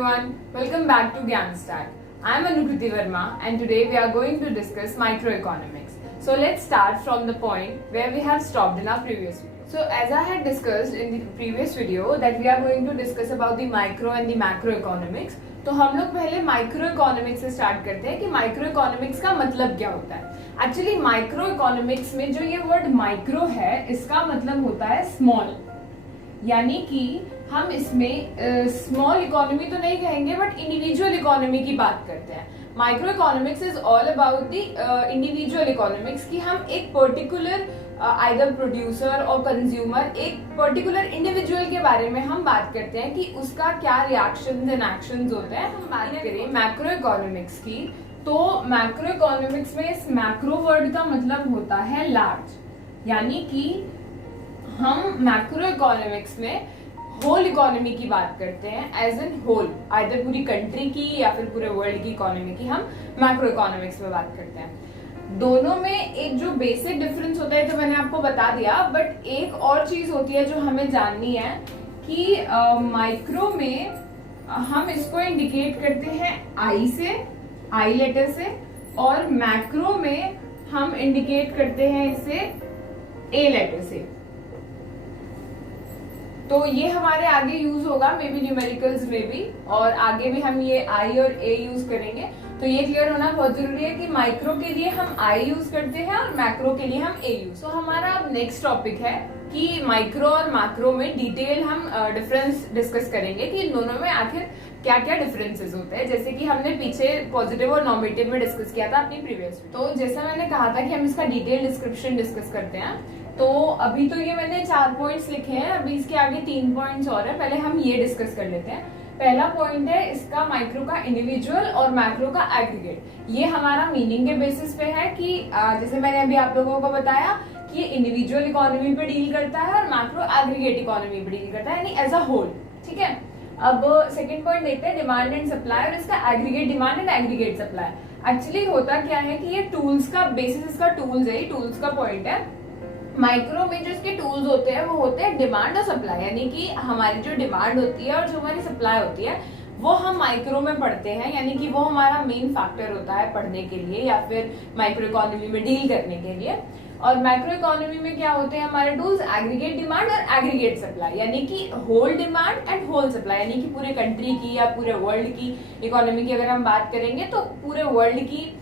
everyone, welcome back to GyanStack. I am Anukriti Verma and today we are going to discuss microeconomics. So let's start from the point where we have stopped in our previous video. So as I had discussed in the previous video that we are going to discuss about the micro and the macroeconomics. तो हम लोग पहले micro economics से start करते हैं कि micro economics का मतलब क्या होता है। एक्चुअली माइक्रो इकोनॉमिक्स में जो ये वर्ड माइक्रो है इसका मतलब होता है स्मॉल, यानी कि हम इसमें स्मॉल इकोनॉमी तो नहीं कहेंगे बट इंडिविजुअल इकोनॉमी की बात करते हैं। Micro economics is all about the individual economics कि हम एक पर्टिकुलर आइदर प्रोड्यूसर और कंज्यूमर एक पर्टिकुलर इंडिविजुअल के बारे में हम बात करते हैं कि उसका क्या रिएक्शंस एंड एक्शंस होते हैं। हम बात करें मैक्रो इकोनॉमिक्स की, तो मैक्रो इकोनॉमिक्स में इस मैक्रो वर्ड का मतलब होता है लार्ज, यानी कि हम मैक्रो इकोनॉमिक्स में होल इकोनॉमी की बात करते हैं एज एन होल, आइदर पूरी कंट्री की या फिर पूरे वर्ल्ड की इकोनॉमी की हम मैक्रो इकोनॉमिक्स में बात करते हैं। दोनों में एक जो बेसिक डिफरेंस होता है तो मैंने आपको बता दिया, बट एक और चीज होती है जो हमें जाननी है कि माइक्रो में हम इसको इंडिकेट करते हैं आई से, आई लेटर से, और मैक्रो में हम इंडिकेट करते हैं इसे ए लेटर से। तो ये हमारे आगे यूज होगा मे बी न्यूमेरिकल्स में भी, और आगे भी हम ये आई और ए यूज करेंगे। तो ये क्लियर होना बहुत जरूरी है कि माइक्रो के लिए हम आई यूज करते हैं और मैक्रो के लिए हम ए यूज। तो हमारा अब नेक्स्ट टॉपिक है कि माइक्रो और मैक्रो में डिटेल हम डिफरेंस डिस्कस करेंगे कि इन दोनों में आखिर क्या क्या डिफरेंसेस होते हैं, जैसे कि हमने पीछे पॉजिटिव और नॉमिनेटिव में डिस्कस किया था अपनी प्रीवियस। तो जैसा मैंने कहा था कि हम इसका डिटेल डिस्क्रिप्शन डिस्कस करते हैं। तो अभी तो ये मैंने 4 पॉइंट्स लिखे हैं, अभी इसके आगे 3 पॉइंट्स और है, पहले हम ये डिस्कस कर लेते हैं। पहला पॉइंट है इसका माइक्रो का इंडिविजुअल और मैक्रो का एग्रीगेट। ये हमारा मीनिंग के बेसिस पे है कि जैसे मैंने अभी आप लोगों को बताया कि ये इंडिविजुअल इकोनॉमी पे डील करता है और मैक्रो एग्रीगेट इकोनॉमी पे डील करता है, यानी एज अ होल। ठीक है, अब सेकंड पॉइंट देखते हैं डिमांड एंड सप्लाई और इसका aggregate demand and aggregate supply. Actually होता क्या है कि ये टूल्स का बेसिस, इसका टूल्स है, टूल्स का पॉइंट है। माइक्रो में जो इसके टूल्स होते हैं वो होते हैं डिमांड और सप्लाई, यानी कि हमारी जो डिमांड होती है और जो हमारी सप्लाई होती है वो हम माइक्रो में पढ़ते हैं, यानी कि वो हमारा मेन फैक्टर होता है पढ़ने के लिए या फिर माइक्रो इकोनॉमी में डील करने के लिए। और मैक्रो इकोनॉमी में क्या होते हैं हमारे टूल्स, एग्रीगेट डिमांड और एग्रीगेट सप्लाई, यानी कि whole demand and whole supply, यानी कि पूरे कंट्री की या पूरे वर्ल्ड की इकोनॉमी की अगर हम बात करेंगे तो पूरे वर्ल्ड की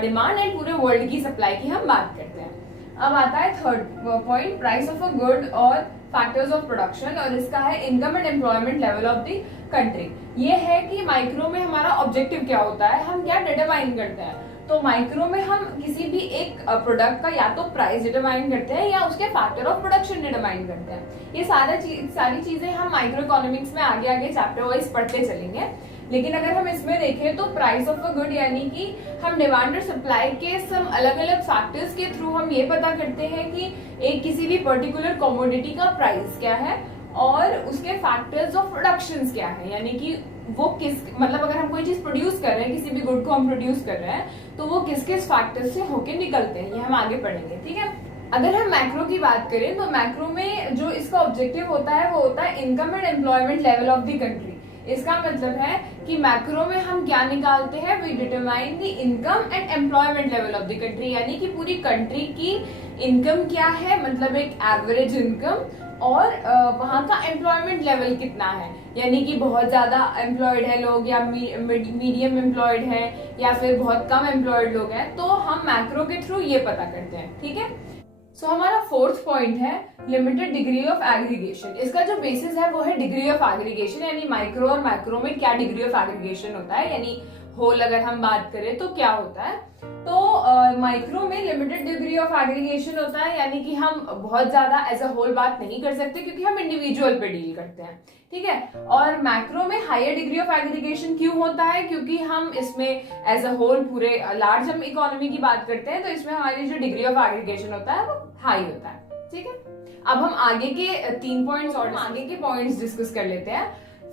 डिमांड एंड पूरे वर्ल्ड की सप्लाई की हम बात करते हैं। अब आता है third point, price of a good और फैक्टर्स ऑफ प्रोडक्शन, और इसका है income and employment level of the country. ये है कि माइक्रो में हमारा ऑब्जेक्टिव क्या होता है, हम क्या डिटरमाइन करते हैं। तो माइक्रो में हम किसी भी एक प्रोडक्ट का या तो प्राइस डिटरमाइन करते हैं या उसके फैक्टर ऑफ प्रोडक्शन डिटरमाइन करते हैं। ये सारी चीजें हम माइक्रो इकोनॉमिक्स में आगे आगे चैप्टर वाइज पढ़ते चलेंगे। लेकिन अगर हम इसमें देखें तो प्राइस ऑफ अ गुड, यानी कि हम डिमांड और सप्लाई के सब अलग अलग फैक्टर्स के थ्रू हम ये पता करते हैं कि एक किसी भी पर्टिकुलर कमोडिटी का प्राइस क्या है और उसके फैक्टर्स ऑफ प्रोडक्शन क्या है, यानी कि वो किस, मतलब अगर हम कोई चीज प्रोड्यूस कर रहे हैं, किसी भी गुड को हम प्रोड्यूस कर रहे हैं तो वो किस किस फैक्टर्स से होके निकलते हैं, ये हम आगे पढ़ेंगे। ठीक है, अगर हम मैक्रो की बात करें तो मैक्रो में जो इसका ऑब्जेक्टिव होता है वो होता है income and employment level of the country. इसका मतलब है कि मैक्रो में हम क्या निकालते हैं, we determine the income and employment level of the country, यानी कि पूरी कंट्री की इनकम क्या है, मतलब एक एवरेज इनकम, और वहां का एम्प्लॉयमेंट लेवल कितना है, यानी कि बहुत ज्यादा एम्प्लॉयड है लोग या मीडियम एम्प्लॉयड है या फिर बहुत कम एम्प्लॉयड लोग हैं, तो हम मैक्रो के थ्रू ये पता करते हैं। ठीक है, सो हमारा फोर्थ पॉइंट है लिमिटेड डिग्री ऑफ एग्रीगेशन। इसका जो बेसिस है वो है डिग्री ऑफ एग्रीगेशन, यानी माइक्रो और मैक्रो में क्या डिग्री ऑफ एग्रीगेशन होता है, यानी होल अगर हम बात करें तो क्या होता है। तो माइक्रो में लिमिटेड डिग्री ऑफ एग्रीगेशन होता है, यानी कि हम बहुत ज्यादा एज अ होल बात नहीं कर सकते क्योंकि हम इंडिविजुअल पे डील करते हैं। ठीक है, और मैक्रो में हायर डिग्री ऑफ एग्रीगेशन क्यों होता है, क्योंकि हम इसमें एज अ होल पूरे लार्ज हम इकोनॉमी की बात करते हैं तो इसमें हमारी जो डिग्री ऑफ एग्रीगेशन होता है वो हाई होता है। ठीक है, अब हम आगे के 3 पॉइंट्स और आगे के पॉइंट्स डिस्कस कर लेते हैं।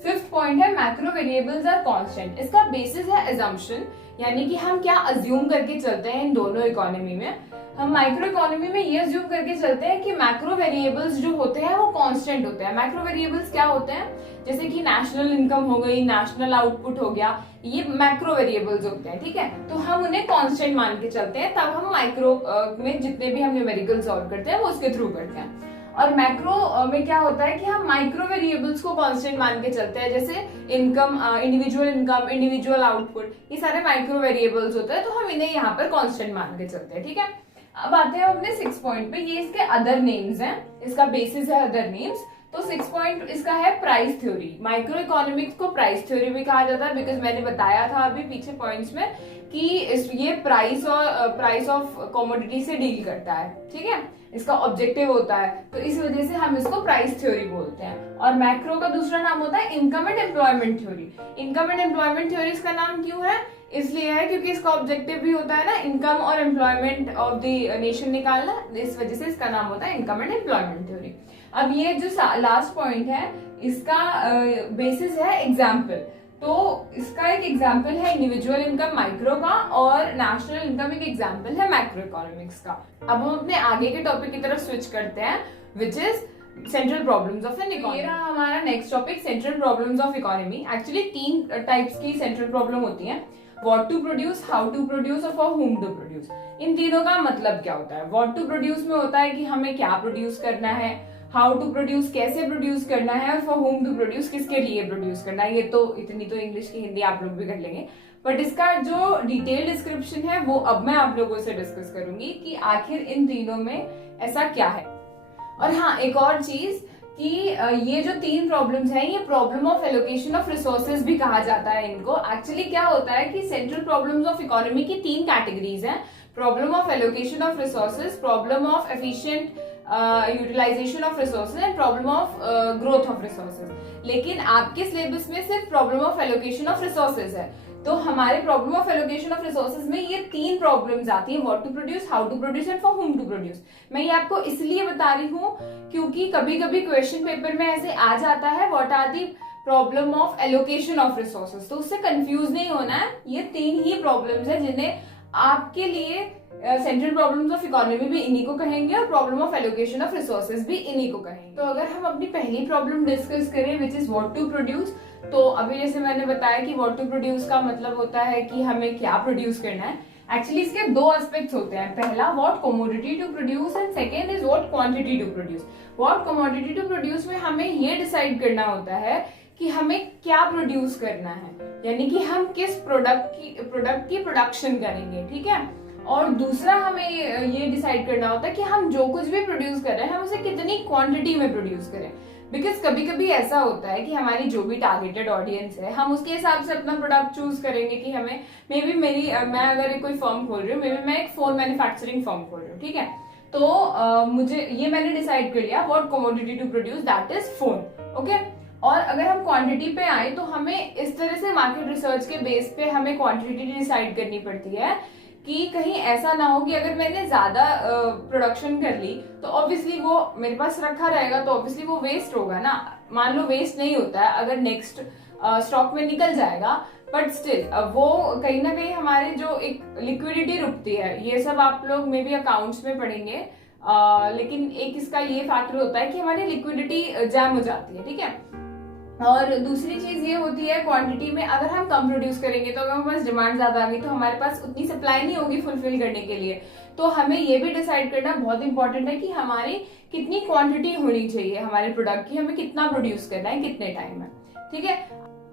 फिफ्थ पॉइंट है मैक्रो वेरिएबल्स आर कांस्टेंट। इसका बेसिस है अजम्पशन, यानी कि हम क्या अज्यूम करके चलते हैं इन दोनों इकोनॉमी में। हम माइक्रो इकोनॉमी में ये अज्यूम करके चलते हैं कि मैक्रो वेरिएबल्स जो होते हैं वो कांस्टेंट होते हैं। मैक्रो वेरिएबल्स क्या होते हैं, जैसे कि नेशनल इनकम हो गई, नेशनल आउटपुट हो गया, ये मैक्रो वेरिएबल्स होते हैं, ठीक है। तो हम उन्हें कांस्टेंट मान के चलते हैं, तब हम माइक्रो में जितने भी हम न्यूमेरिकल सॉल्व करते हैं वो उसके थ्रू करते हैं। और मैक्रो में क्या होता है कि हम माइक्रो वेरिएबल्स को कांस्टेंट मान के चलते हैं, जैसे इनकम, इंडिविजुअल आउटपुट, ये सारे माइक्रो वेरिएबल्स होते हैं, तो हम इन्हें यहाँ पर कांस्टेंट मान के चलते हैं, ठीक है। अब आते हैं अपने 6 पॉइंट पे, ये इसके अदर नेम्स हैं, इसका बेसिस है अदर नेम्स। तो 6 पॉइंट इसका है प्राइस थ्योरी। माइक्रो इकोनॉमिक्स को प्राइस थ्योरी भी कहा जाता है, बिकॉज मैंने बताया था अभी पीछे पॉइंट्स में कि ये प्राइस ऑफ कमोडिटी से डील करता है, ठीक है, इसका ऑब्जेक्टिव होता है, तो इस वजह से हम इसको प्राइस थ्योरी बोलते हैं। और मैक्रो का दूसरा नाम होता है income and employment theory. Income and employment theory इसका नाम क्यों है, इसलिए है क्योंकि इसका ऑब्जेक्टिव भी होता है ना इनकम और एम्प्लॉयमेंट ऑफ द नेशन निकालना, इस वजह से इसका नाम होता है इनकम एंड एम्प्लॉयमेंट थ्योरी। अब ये जो लास्ट पॉइंट है इसका बेसिस है एग्जाम्पल। तो इसका एक एग्जाम्पल है इंडिविजुअल इनकम माइक्रो का, और नेशनल इनकम एक एग्जाम्पल है मैक्रो इकोनॉमिक्स का। अब हम अपने आगे के टॉपिक की तरफ स्विच करते हैं, which is central problems of an economy. ये रहा हमारा next topic, central problems of economy. Actually 3 types की सेंट्रल प्रॉब्लम होती है, what to produce, how to produce और फॉर हुम टू प्रोड्यूस। इन तीनों का मतलब क्या होता है। व्हाट टू प्रोड्यूस में होता है कि हमें क्या प्रोड्यूस करना है, हाउ टू प्रोड्यूस कैसे प्रोड्यूस करना है, और फॉर होम टू प्रोड्यूस किसके लिए प्रोड्यूस करना है। ये तो इतनी तो इंग्लिश की हिंदी आप लोग भी कर लेंगे, बट इसका जो डिटेल डिस्क्रिप्शन है वो अब मैं आप लोगों से डिस्कस करूंगी कि आखिर इन तीनों में ऐसा क्या है। और हाँ, एक और चीज कि ये जो 3 प्रॉब्लम्स हैं, ये problem of allocation of resources भी कहा जाता है इनको। एक्चुअली क्या होता है कि सेंट्रल प्रॉब्लम्स ऑफ इकोनॉमी की 3 कैटेगरीज हैं, problem of allocation of resources, problem of efficient utilisation of resources and problem of growth of resources. लेकिन आपके सिलेबस में सिर्फ problem of allocation of resources है, तो हमारे problem of allocation of resources में ये 3 प्रॉब्लम्स आती हैं, what to produce, how to produce and for whom to produce. मैं ये आपको इसलिए बता रही हूँ क्योंकि कभी कभी क्वेश्चन पेपर में ऐसे आ जाता है what are the problem of allocation of resources, तो उससे कंफ्यूज नहीं होना है। ये 3 ही प्रॉब्लम्स है जिन्हें आपके लिए सेंट्रल प्रॉब्लम्स ऑफ इकोनॉमी भी इन्हीं को कहेंगे और problem of allocation of resources भी इन्हीं को कहेंगे। तो अगर हम अपनी पहली प्रॉब्लम डिस्कस करें which is what to produce, तो अभी जैसे मैंने बताया कि व्हाट टू प्रोड्यूस का मतलब होता है कि हमें क्या प्रोड्यूस करना है। एक्चुअली इसके 2 एस्पेक्ट्स होते हैं, पहला what commodity to produce and second is what quantity to produce. What commodity to produce में हमें ये डिसाइड करना होता है कि हमें क्या प्रोड्यूस करना है, यानी कि हम किस प्रोडक्ट की प्रोडक्शन करेंगे, ठीक है। और दूसरा हमें ये डिसाइड करना होता है कि हम जो कुछ भी प्रोड्यूस कर रहे हैं हम उसे कितनी क्वांटिटी में प्रोड्यूस करें। बिकॉज कभी कभी ऐसा होता है कि हमारी जो भी टारगेटेड ऑडियंस है हम उसके हिसाब से अपना प्रोडक्ट चूज करेंगे कि हमें मैं अगर कोई फर्म खोल रही हूँ, मैं एक फोन मैन्युफैक्चरिंग फर्म खोल रही हूँ, ठीक है, तो मुझे ये मैंने डिसाइड कर लिया what commodity to produce, that is phone, okay. और अगर हम क्वांटिटी पे आए तो हमें इस तरह से मार्केट रिसर्च के बेस पे हमें क्वांटिटी डिसाइड करनी पड़ती है कि कहीं ऐसा ना हो कि अगर मैंने ज्यादा प्रोडक्शन कर ली तो ऑब्वियसली वो मेरे पास रखा रहेगा, तो ऑब्वियसली वो वेस्ट होगा ना। मान लो वेस्ट नहीं होता है, अगर नेक्स्ट स्टॉक में निकल जाएगा, बट स्टिल वो कहीं ना कहीं हमारे जो एक लिक्विडिटी रुकती है, ये सब आप लोग मे बी अकाउंट्स में पढ़ेंगे, लेकिन एक इसका ये फैक्टर होता है कि हमारी लिक्विडिटी जैम हो जाती है, ठीक है। और दूसरी चीज ये होती है क्वांटिटी में अगर हम कम प्रोड्यूस करेंगे तो अगर हमारे पास डिमांड ज्यादा आ गई तो हमारे पास उतनी सप्लाई नहीं होगी फुलफिल करने के लिए। तो हमें ये भी डिसाइड करना बहुत इंपॉर्टेंट है कि हमारी कितनी क्वांटिटी होनी चाहिए हमारे प्रोडक्ट की, हमें कितना प्रोड्यूस करना है, कितने टाइम में, ठीक है।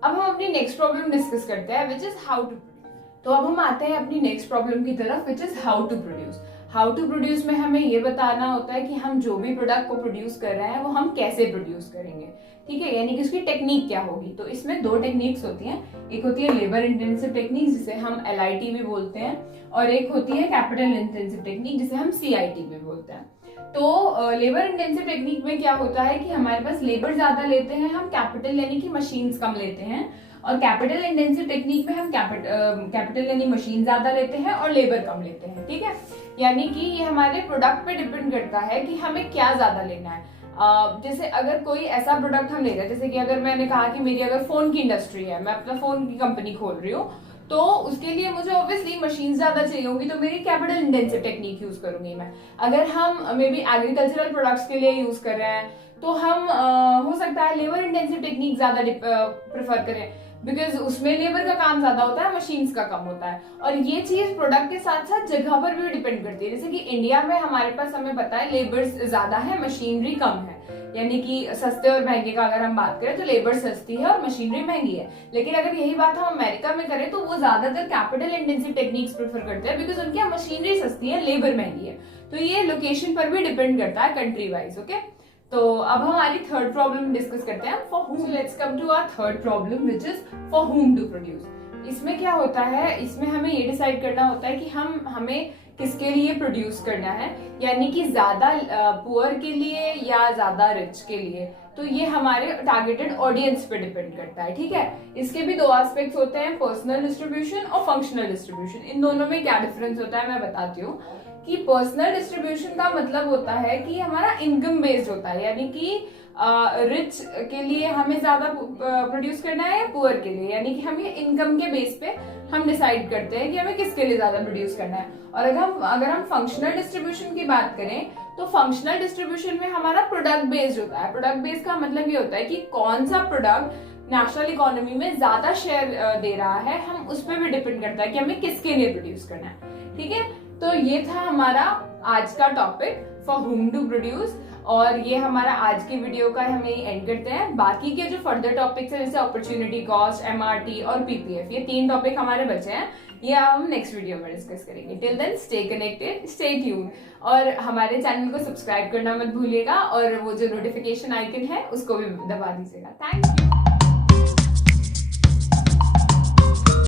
अब हम अपनी नेक्स्ट प्रॉब्लम डिस्कस करते हैं which is how to produce. तो अब हम आते हैं अपनी नेक्स्ट प्रॉब्लम की तरफ which is how to produce. How to produce में हमें ये बताना होता है कि हम जो भी प्रोडक्ट को प्रोड्यूस कर रहे हैं वो हम कैसे प्रोड्यूस करेंगे, ठीक है, यानी कि उसकी टेक्निक क्या होगी। तो इसमें 2 टेक्निक्स होती हैं, एक होती है लेबर इंटेंसिव टेक्निक जिसे हम LIT भी बोलते हैं, और एक होती है कैपिटल इंटेंसिव टेक्निक जिसे हम CIT भी बोलते हैं। तो लेबर इंटेंसिव टेक्निक में क्या होता है कि हमारे पास लेबर ज्यादा लेते हैं हम, कैपिटल यानी कि मशीन्स कम लेते हैं, और कैपिटल इंटेंसिव टेक्निक में हम कैपिटल यानी मशीन ज्यादा लेते हैं और लेबर कम लेते हैं, ठीक है। यानी कि ये हमारे प्रोडक्ट पे डिपेंड करता है कि हमें क्या ज्यादा लेना है। जैसे अगर कोई ऐसा प्रोडक्ट हम ले रहे हैं, जैसे कि अगर मैंने कहा कि मेरी अगर फोन की इंडस्ट्री है, मैं अपना फोन की कंपनी खोल रही हूँ, तो उसके लिए मुझे ऑब्वियसली मशीन ज्यादा चाहिए होगी, तो मेरी कैपिटल इंटेंसिव टेक्निक यूज करूंगी मैं। अगर हम मे बी एग्रीकल्चरल प्रोडक्ट्स के लिए यूज कर रहे हैं तो हम हो सकता है लेबर इंटेंसिव टेक्निक ज्यादा प्रेफर करें, बिकॉज उसमें लेबर का काम ज्यादा होता है, मशीन्स का कम होता है। और ये चीज प्रोडक्ट के साथ साथ जगह पर भी डिपेंड करती है। जैसे कि इंडिया में हमारे पास, हमें पता है, लेबर ज्यादा है, मशीनरी कम है। यानी कि सस्ते और महंगे का अगर हम बात करें तो लेबर सस्ती है और मशीनरी महंगी है। लेकिन अगर यही बात हम अमेरिका में करें तो वो ज्यादातर कैपिटल इंटेंसिव टेक्निक्स प्रेफर करते हैं, बिकॉज उनकी मशीनरी सस्ती है, लेबर महंगी है। तो ये लोकेशन पर भी डिपेंड करता है, कंट्री वाइज। ओके, तो अब हमारी थर्ड प्रॉब्लम डिस्कस करते हैं, for whom. Let's come to our third problem, which is for whom to produce. इसमें क्या होता है, इसमें हमें ये डिसाइड करना होता है कि हमें किसके लिए प्रोड्यूस करना है, यानी कि ज्यादा पुअर के लिए या ज्यादा रिच के लिए। तो ये हमारे टारगेटेड ऑडियंस पे डिपेंड करता है, ठीक है। इसके भी दो एस्पेक्ट्स होते हैं, पर्सनल डिस्ट्रीब्यूशन और फंक्शनल डिस्ट्रीब्यूशन। इन दोनों में क्या डिफरेंस होता है मैं बताती हूँ। कि पर्सनल डिस्ट्रीब्यूशन का मतलब होता है कि हमारा इनकम बेस्ड होता है, यानी कि रिच के लिए हमें ज्यादा प्रोड्यूस करना है या पुअर के लिए, यानी कि हम ये इनकम के बेस पे हम डिसाइड करते हैं कि हमें किसके लिए ज्यादा प्रोड्यूस करना है। और अगर हम फंक्शनल डिस्ट्रीब्यूशन की बात करें तो फंक्शनल डिस्ट्रीब्यूशन में हमारा प्रोडक्ट बेस्ड होता है। प्रोडक्ट बेस्ड का मतलब ये होता है कि कौन सा प्रोडक्ट नेशनल इकोनॉमी में ज्यादा शेयर दे रहा है, हम उस पर भी डिपेंड करता है कि हमें किसके लिए प्रोड्यूस करना है, ठीक है। तो ये था हमारा आज का topic, for whom to produce. और ये हमारा आज की वीडियो का हम यही एंड करते हैं। बाकी के जो फर्दर टॉपिक्स है, जैसे अपॉर्चुनिटी कॉस्ट, एमआरटी और पीपीएफ, ये 3 टॉपिक हमारे बचे हैं, ये हम नेक्स्ट वीडियो में डिस्कस करेंगे। Till then stay connected, stay tune, और हमारे चैनल को सब्सक्राइब करना मत भूलिएगा, और वो जो नोटिफिकेशन आइकन है उसको भी दबा दीजिएगा। Thank you.